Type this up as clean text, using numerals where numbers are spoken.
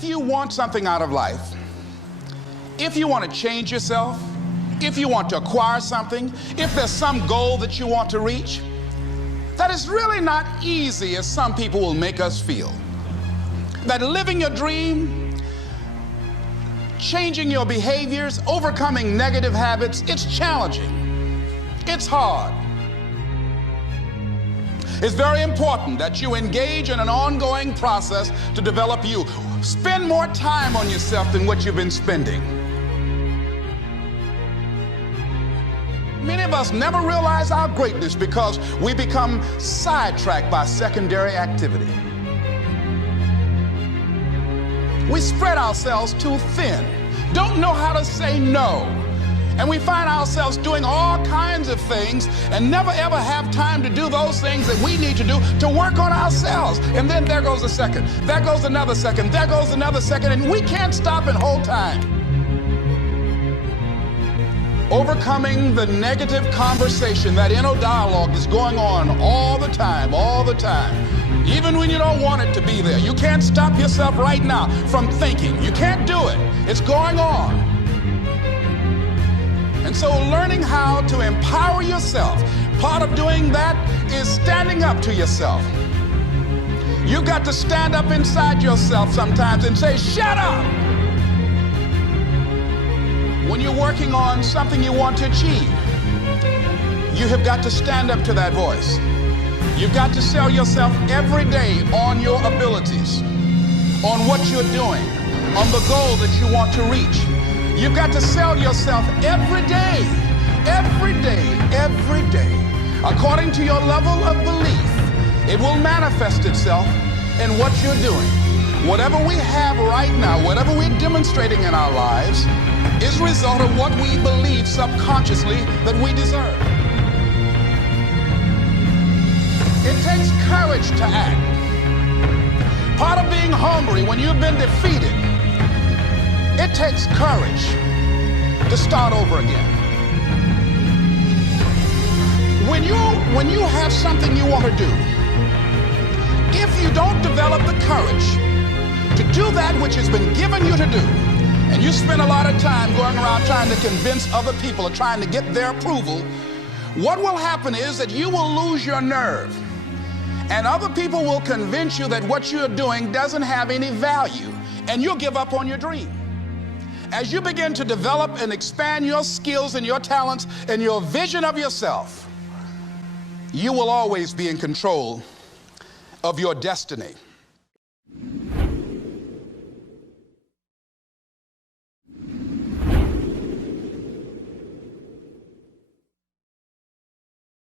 If you want something out of life, if you want to change yourself, if you want to acquire something, if there's some goal that you want to reach, that is really not easy as some people will make us feel. That living your dream, changing your behaviors, overcoming negative habits, it's challenging. It's hard. It's very important that you engage in an ongoing process to develop you. Spend more time on yourself than what you've been spending. Many of us never realize our greatness because we become sidetracked by secondary activity. We spread ourselves too thin, don't know how to say no, and we find ourselves doing all kinds of things and never ever have time to do those things that we need to do to work on ourselves. And then there goes a second, there goes another second, there goes another second, and we can't stop and hold time. Overcoming the negative conversation, that inner dialogue is going on all the time, even when you don't want it to be there. You can't stop yourself right now from thinking. You can't do it. It's going on. And so learning how to empower yourself, part of doing that is standing up to yourself. You've got to stand up inside yourself sometimes and say, shut up! When you're working on something you want to achieve, you have got to stand up to that voice. You've got to sell yourself every day on your abilities, on what you're doing, on the goal that you want to reach. You've got to sell yourself every day, according to your level of belief. It will manifest itself in what you're doing. Whatever we have right now, whatever we're demonstrating in our lives, is a result of what we believe subconsciously that we deserve. It takes courage to act. Part of being hungry when you've been defeated, it takes courage to start over again. When you have something you want to do, if you don't develop the courage to do that which has been given you to do, and you spend a lot of time going around trying to convince other people or trying to get their approval, what will happen is that you will lose your nerve. And other people will convince you that what you're doing doesn't have any value, and you'll give up on your dream. As you begin to develop and expand your skills and your talents and your vision of yourself, you will always be in control of your destiny.